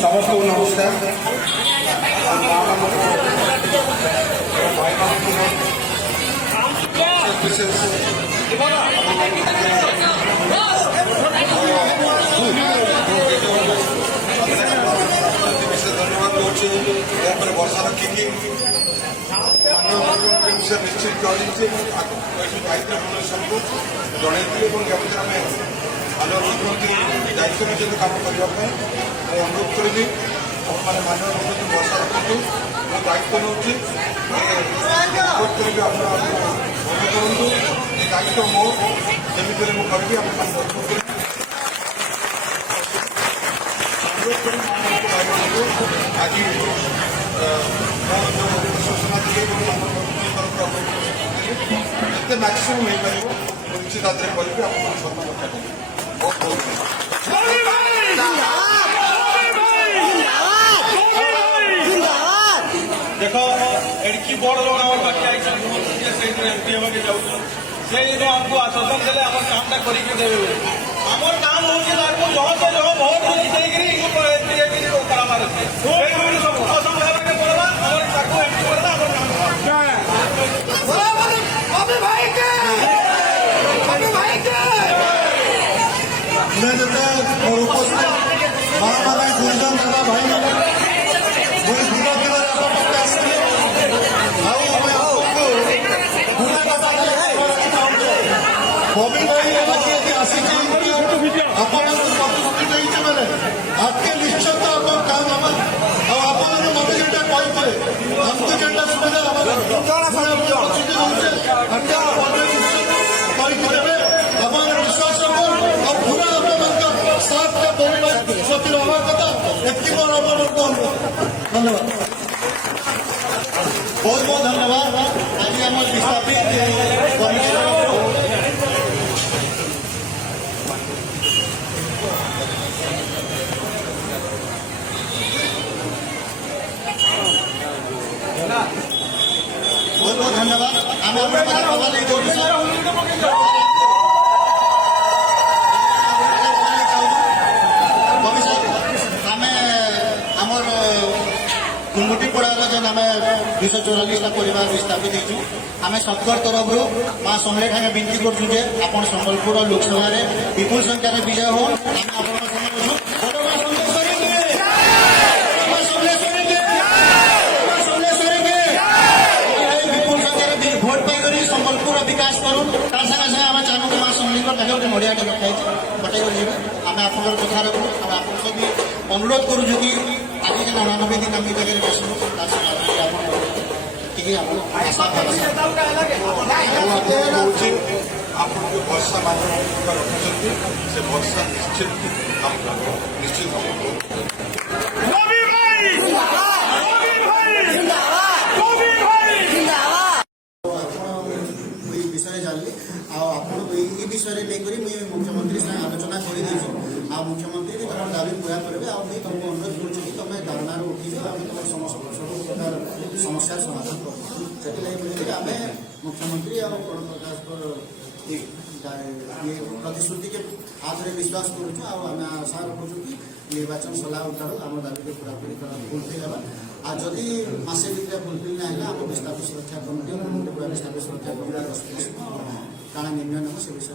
समस्त नमस्कार विशेष धन्यवाद दूचे वर्षा रखिकी निश्चित चलती दायित्व सबको जन मानव मुख्यमंत्री दायित्व निजे कम करने अनुरोध करी मैंने मानव मुख्यमंत्री वर्षा रखी दायित्व नौ करूँ दायित्व मो जमी मुझे अनुरोध आज जिते मैक्सीम हो पार निश्चित भाव में करी आप बहुत बहुत देख एडकी बड़ लोग आम बाकी आई एमपी होगा जाऊँ से आमको आश्वासन देते आम काम करके आम काम हो जहाँ से जहाँ भोट करार आपके निश्चित काम मत जेटा कहते हमको जेटा सुविधा विश्वास पूरा साथ प्रति रहा कथा धन्यवाद बहुत बहुत धन्यवाद आज आम विस्थापित बहुत बहुत धन्यवाद कुंगुटी पड़ार जेन आम 244 परिवार विस्थापित आम सतगढ़ तरफ माँ समलेख आम विनती करुँ आप संबलपुर लोकसभा विपुल संख्यार विजय हो भोट पाई संबलपुर विकास करूँ सागे सागे आम चाहूँ माँ समलेख नड़िया रखाई बटे आम आप कथा रखू आप भी अनुरोध करुँ कि आज जो 99 दिन आम जगह बसू आप वर्षा माध्यम रखुच्च से वर्षा निश्चित निश्चित विषय जानली विषय लेकर मुख्यमंत्री से आलोचना कर मुख्यमंत्री भी तुम दाबी पूरा करेंगे आगे तुमको अनुरोध करुँ तुम धारणार उठी आम तुम सब प्रकार समस्या समाधान कर आम मुख्यमंत्री और प्रणव प्रकाश ये प्रतिश्रुति के आगे विश्वास करुँ आम आशा रखुँ कि निर्वाचन सलाह उठार आम दाबी पूरा फुलफिल होगा आ जदि मासे भितर फुलफिल ना आम विस्थापित सुरक्षा कमिटी पूरा विस्थापित सुरक्षा कमिटी काଣା निर्णय नेब से विषय